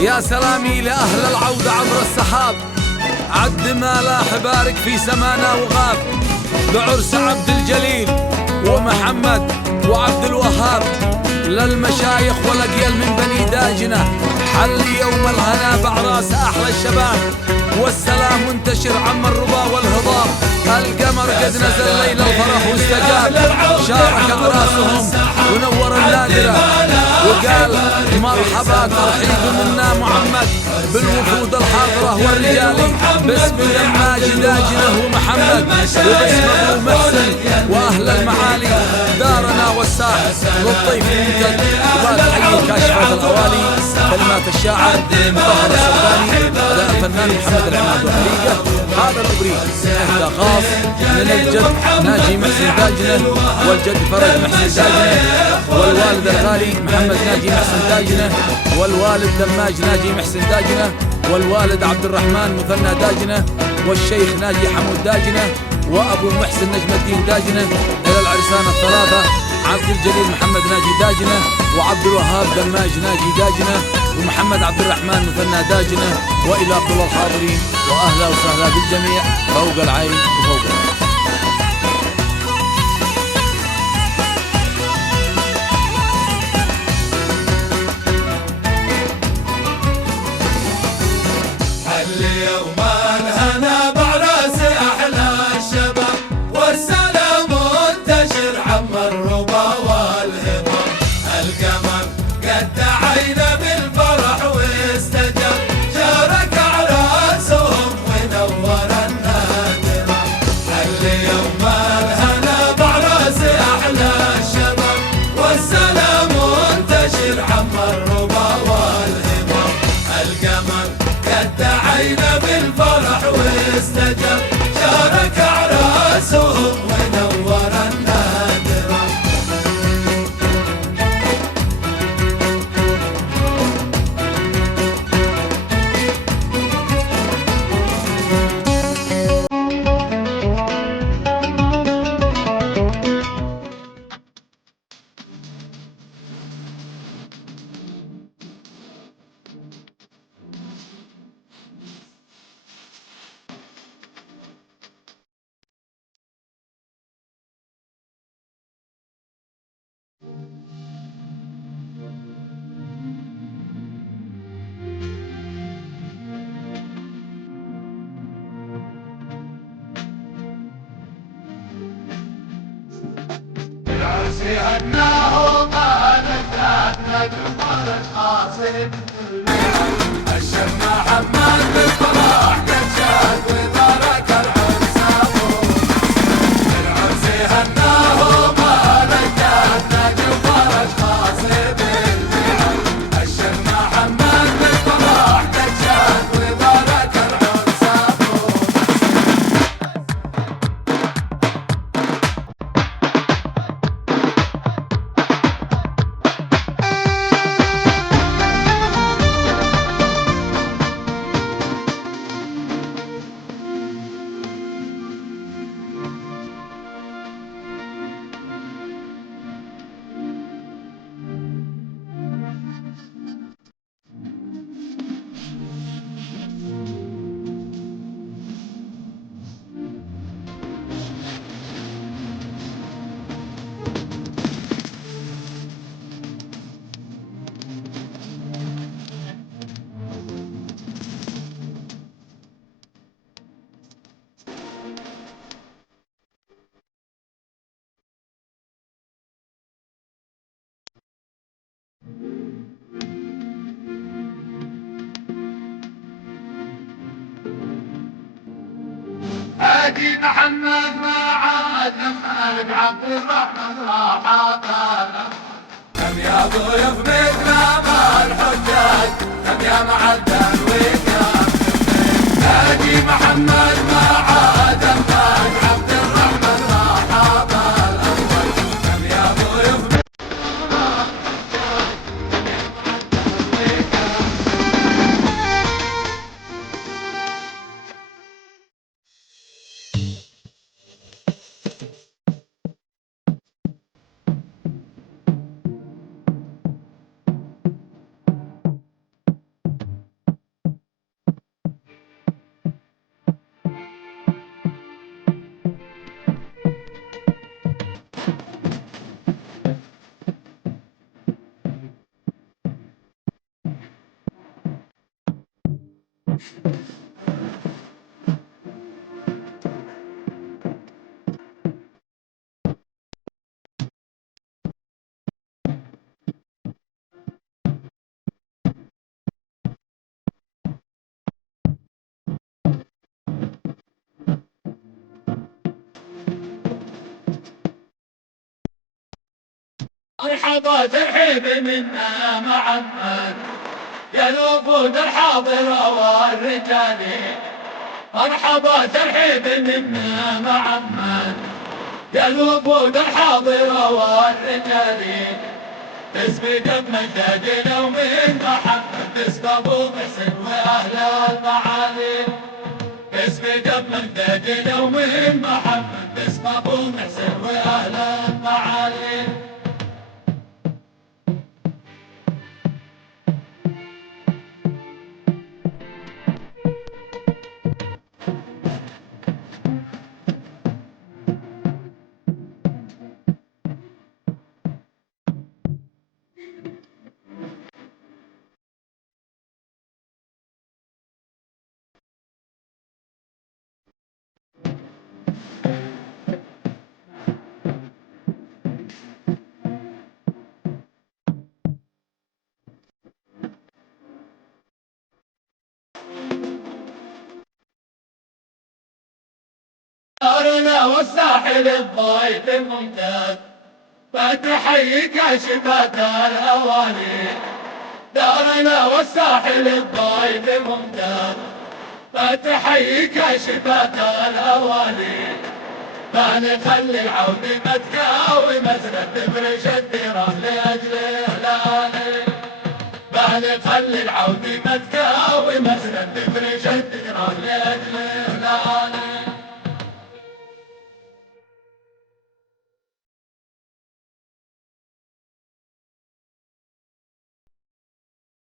يا سلامي لأهل العودة عبر السحاب، عد ما لاح بارك في سمانا وغاب، بعرس عبد الجليل ومحمد وعبد الوهاب، للمشايخ والأقيال من بني داجنة، حل يوم الهنا بعراس أحلى الشباب، والسلام منتشر عم الرضا والهضاب، القمر قد نزل ليل الفرح واستجاب، شارك أغراسهم ونور النادرة، وقال مرحبا ترحيب منا معمد بالوفود الحاضرة والرجالي، باسم دماج داجنة ومحمد وباسم ابو محسن واهل المعالي، دارنا والساحل للطيف الممتد، وبعد حي كاشفة الاوالي، كلمات الشاعر طاهر السوداني، اداء الفنان محمد العماد وحليقه. هذا الابريق اهدى خاص من الجد ناجي محسن داجنه، والجد فرج محسن داجنه، والوالد الغالي محمد ناجي محسن داجنه، والوالد دماج ناجي محسن داجنه، والوالد عبد الرحمن مثنى داجنه، والشيخ ناجي حمود داجنه، وابو محسن نجم الدين داجنه، الى العرسان الثلاثه عبد الجليل محمد ناجي داجنه، وعبد الوهاب دماج ناجي داجنه، ومحمد عبد الرحمن مثنى داجنه، والى كل الحاضرين واهلا وسهلا بالجميع فوق العين وفوق الراس. اليوم الهنا بعراس احلى الشباب، والسلام منتشر عم الرضا والهضاب، القمر قد دعينا بالفرح واستجاب، شارك اعراسهم ونور النادرة. اليوم الهنا بعراس احلى الشباب، والسلام منتشر عم الرضا والهضاب، القمر قد دعينا بالفرح واستجاب، شارك اعراسهم ونور النادرة. العرس هناه وقالت لنا جمهور القاصد، الشيخ محمد بالفرح قد شاد وبارك العرس ابوه. العرس هناه وقالت لنا جمهور القاصد، الشيخ محمد بالفرح قد شاد وبارك العرس ابوه. هادي محمد ما عاد مالك عبد الرحمن راح طالع، كم يا ضيوف مثل ما الحجاج، كم يا معدل وكم هادي محمد ما عاد مالك عبد الرحمن راح طالع، كم يا ضيوف مرحبا ترحيب منا محمد يا الوفود الحاضرة والرجال. مرحبا ترحيب منا محمد يا الوفود الحاضرة والرجال. اسمي دم جدنا ومن محمد اسم ابو محسن واهل المعالي. اسمي دم جدنا ومن محمد اسم ابو محسن واهل المعالي. دارنا والساحل الضيف الممتاز فتحيي كاشفات الأواني. دارنا والساحل الضيف الممتاز فتحيي كاشفات الأواني. ما نخلي العود متكاوي مسرد تفرش الديران لأجل إهلالي. ما نخلي العود متكاوي مسرد تفرش